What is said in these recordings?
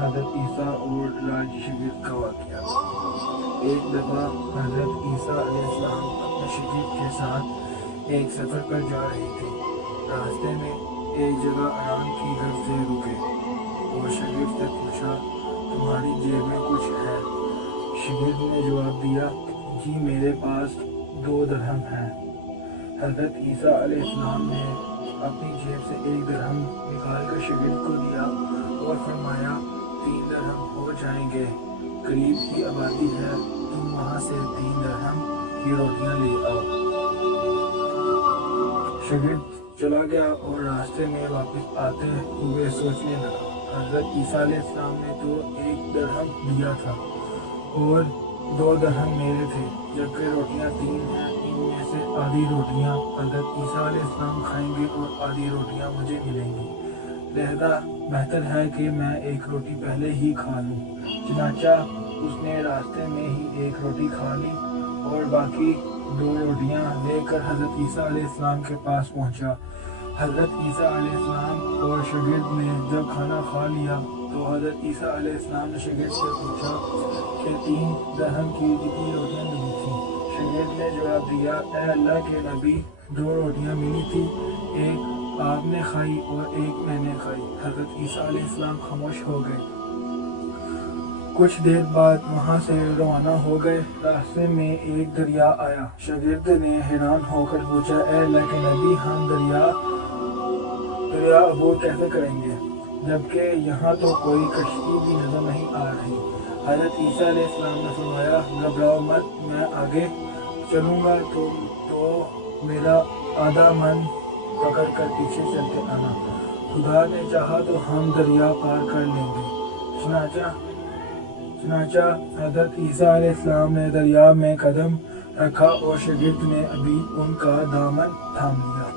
حضرت عیسیٰ اور راج شگرد کا واقعہ۔ ایک دفعہ حضرت عیسیٰ علیہ السلام اپنے شگرد کے ساتھ ایک سفر پر جا رہے تھے۔ راستے میں ایک جگہ آرام کی گھر سے رکے اور شگرد سے پوچھا، تمہاری جیب میں کچھ ہے؟ شگرد نے جواب دیا، جی میرے پاس 2 درہم ہیں۔ حضرت عیسیٰ علیہ السلام نے اپنی جیب سے 1 درہم نکال کر شگرد کو دیا اور فرمایا، 3 درہم ہو جائیں گے، قریب کی آبادی ہے، تم وہاں سے 3 درہم کی روٹیاں لے آؤ۔ شگرد چلا گیا اور راستے میں واپس آتے ہوئے سوچنے لگا، حضرت عیسیٰ علیہ السلام نے تو 1 درہم دیا تھا اور 2 درہم میرے تھے، جبکہ روٹیاں 3 ہیں، ان میں سے آدھی روٹیاں حضرت عیسیٰ علیہ السلام کھائیں گے اور آدھی روٹیاں مجھے ملیں گی، لہذا بہتر ہے کہ میں 1 روٹی پہلے ہی کھا لوں۔ چنانچہ اس نے راستے میں ہی 1 روٹی کھا لی اور باقی 2 روٹیاں لے کر حضرت عیسیٰ علیہ السلام کے پاس پہنچا۔ حضرت عیسیٰ علیہ السلام اور شگرد نے جب کھانا کھا لیا تو حضرت عیسیٰ علیہ السلام نے شگرد سے پوچھا کہ 3 درہم کی کتنی روٹیاں ملی تھیں؟ شگرد نے جواب دیا، اے اللہ کے نبی، 2 روٹیاں ملی تھی، 1 آپ نے کھائی اور 1 میں نے کھائی۔ حضرت عیسیٰ علیہ السلام خاموش ہو گئے۔ کچھ دیر بعد وہاں سے روانہ ہو گئے۔ راستے میں ایک دریا آیا۔ شگرد نے حیران ہو کر پوچھا، اے اللہ کے نبی، ہم دریا عبور کیسے کریں گے، جبکہ یہاں تو کوئی کشتی بھی نظر نہیں آ رہی؟ حضرت عیسیٰ علیہ السلام نے فرمایا، گھبراؤ مت، میں آگے چلوں گا، تم تو میرا آدھا من پکڑ کر پیچھے چلتے آنا، خدا نے چاہا تو ہم دریا پار کر لیں گے۔ چنانچہ حضرت عیسیٰ علیہ السلام نے دریا میں قدم رکھا اور شگرد نے ابھی ان کا دامن تھام لیا۔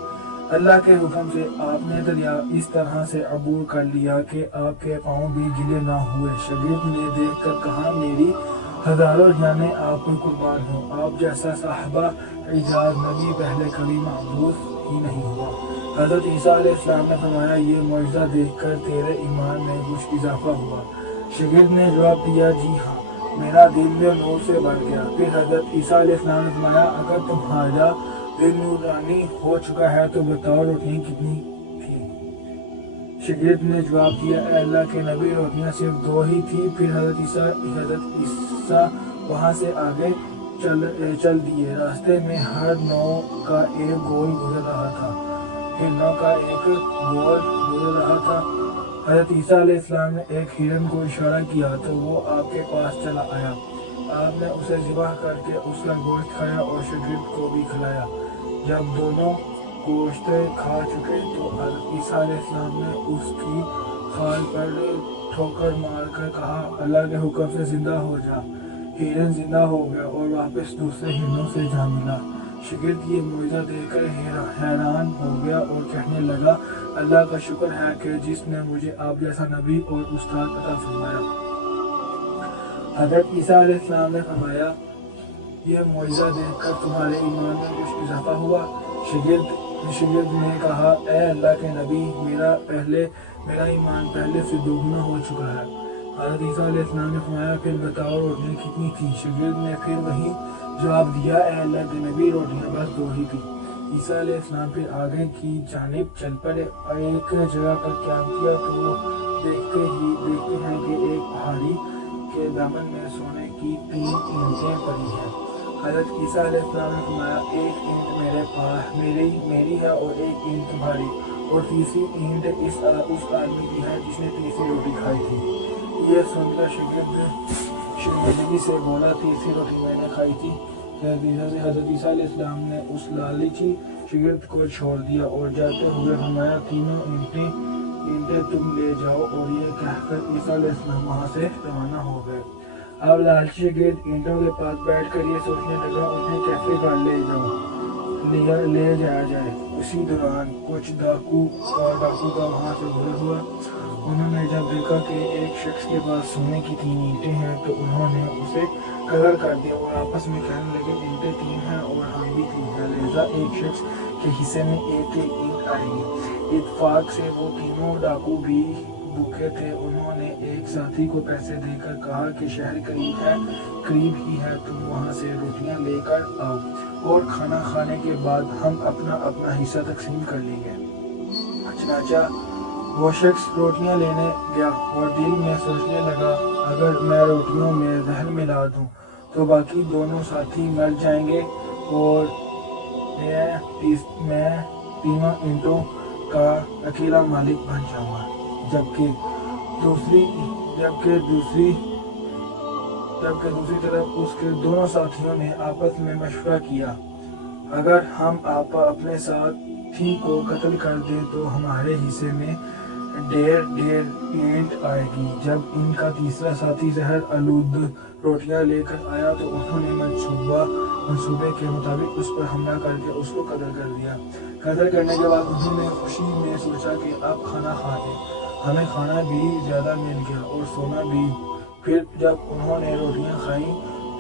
اللہ کے حکم سے آپ نے دریا اس طرح سے عبور کر لیا کہ آپ کے پاؤں بھی گیلے نہ ہوئے۔ شگرد نے دیکھ کر کہا، میری ہزاروں جانیں آپ پر قربان ہوں، آپ جیسا صاحبہ اعجاز نبی پہلے کبھی مبعوث ہی نہیں ہوا۔ حضرت عیسیٰ علیہ السلام نے فرمایا، یہ معجزہ دیکھ کر تیرے ایمان میں کچھ اضافہ ہوا؟ شگرد نے جواب دیا، جی ہاں، میرا دل نور سے بھر گیا۔ پھر حضرت عیسیٰ علیہ السلام نے فرمایا، اگر تمہارا دل نورانی ہو چکا ہے تو بتاؤ روٹیاں کتنی تھیں؟ شگرد نے جواب دیا، اے اللہ کے نبی، روٹیاں صرف 2 ہی تھیں۔ پھر حضرت عیسیٰ وہاں سے آگے چل دیے۔ راستے میں ہر نوع کا ایک گول گزر رہا تھا۔ حضرت عیسیٰ علیہ السلام نے ایک ہرن کو اشارہ کیا تو وہ آپ کے پاس چلا آیا۔ آپ نے اسے ذبح کر کے اس کا گوشت کھایا اور شگرد کو بھی کھلایا۔ جب دونوں گوشت کھا چکے تو حضرت عیسیٰ علیہ السلام نے اس کی کھال پر ٹھوکر مار کر کہا، اللہ کے حکم سے زندہ ہو جا۔ ہرن زندہ ہو گیا اور واپس دوسرے ہرنوں سے جا ملا۔ شگرد یہ معجزہ دیکھ کر حیران ہو گیا اور کہنے لگا، اللہ کا شکر ہے کہ جس نے مجھے آپ جیسا نبی اور استاد عطا فرمایا۔ حضرت عیسیٰ علیہ السلام نے فرمایا، یہ معجزہ دیکھ کر تمہارے ایمان میں کچھ اضافہ ہوا؟ شگرد نے کہا، اے اللہ کے نبی، میرا ایمان پہلے سے 2 گنا ہو چکا ہے۔ حضرت عیسیٰ علیہ السلام نے فرمایا، پھر بتاؤ روٹیاں کتنی تھیں؟ شگرد نے پھر وہی جواب دیا، اے اللہ کے نبی، روٹیاں بس 2 ہی تھیں۔ عیسیٰ علیہ السلام پھر آگے کی جانب چل پڑے۔ ایک جگہ پر قیام کیا تو وہ دیکھتے ہیں کہ ایک پہاڑی کے دامن میں سونے کی 3 اینٹیں پڑی ہیں۔ حضرت عیسیٰ علیہ السلام نے فرمایا، 1 اینٹ میری ہے اور 1 اینٹ تمہاری، اور تیسری اینٹ اس آدمی کی ہے جس نے تیسری روٹی کھائی تھی۔ یہ سن کر شگرد شرمندگی سے بولا، تیسری روٹی میں نے کھائی تھی۔ حضرت عیسیٰ علیہ السلام نے اس لالچی شگرد کو چھوڑ دیا اور جاتے ہوئے فرمایا، 3 اینٹیں تم لے جاؤ، اور یہ کہہ کر عیسیٰ علیہ السلام وہاں سے روانہ ہو گئے۔ اب لالچی شگرد اینٹوں کے پاس بیٹھ کر یہ سوچنے لگا، انہیں کیسے لے جایا جائے۔ اسی دوران کچھ ڈاکو کا وہاں سے گزر ہوا۔ انہوں نے جب دیکھا کہ ایک شخص کے پاس سونے کی 3 اینٹیں ہیں تو انہوں نے اسے قتل کر دیا اور آپس میں کہنے لگے، اینٹیں 3 ہیں اور ہم بھی 3 ہیں، لہذا ایک شخص کے حصے میں 1 اینٹ آئے گی۔ اتفاق سے وہ تینوں ڈاکو بھی بھوکے تھے انہوں نے ایک ساتھی کو پیسے دے کر کہا کہ شہر قریب ہی ہے، تم وہاں سے روٹیاں لے کر آؤ اور کھانا کھانے کے بعد ہم اپنا اپنا حصہ تقسیم کر لیں گے۔ چنانچہ وہ شخص روٹیاں لینے گیا اور دل میں سوچنے لگا، اگر میں روٹیوں میں زہر ملا دوں تو باقی دونوں ساتھی مر جائیں گے اور میں تینوں اینٹوں کا اکیلا مالک بن جاؤں گا۔ جبکہ دوسری طرف اس کے دونوں ساتھیوں نے آپس میں مشورہ کیا، اگر ہم اپنے ساتھی کو قتل کر دیں تو ہمارے حصے میں ڈھیر اینٹ آئے گی۔ جب ان کا تیسرا ساتھی زہر آلود روٹیاں لے کر آیا تو انہوں نے منصوبے کے مطابق اس پر حملہ کر کے اس کو قتل کر دیا۔ قتل کرنے کے بعد انہوں نے خوشی میں سوچا کہ اب کھانا کھا لیں، ہمیں کھانا بھی زیادہ مل گیا اور سونا بھی۔ پھر جب انہوں نے روٹیاں کھائیں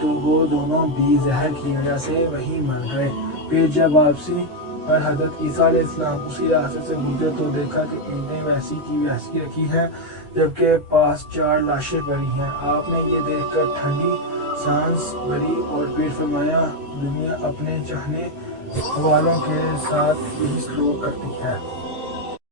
تو وہ دونوں بھی زہر کی وجہ سے وہیں مر گئے۔ پھر جب واپسی پر حضرت عیسیٰ علیہ السلام اسی راستے سے گزرے تو دیکھا کہ اینٹیں ویسی کی ویسی رکھی ہیں جبکہ پاس 4 لاشیں پڑی ہیں۔ آپ نے یہ دیکھ کر ٹھنڈی سانس بھری اور پھر فرمایا، دنیا اپنے چاہنے والوں کے ساتھ یہی سلوک کرتی ہے۔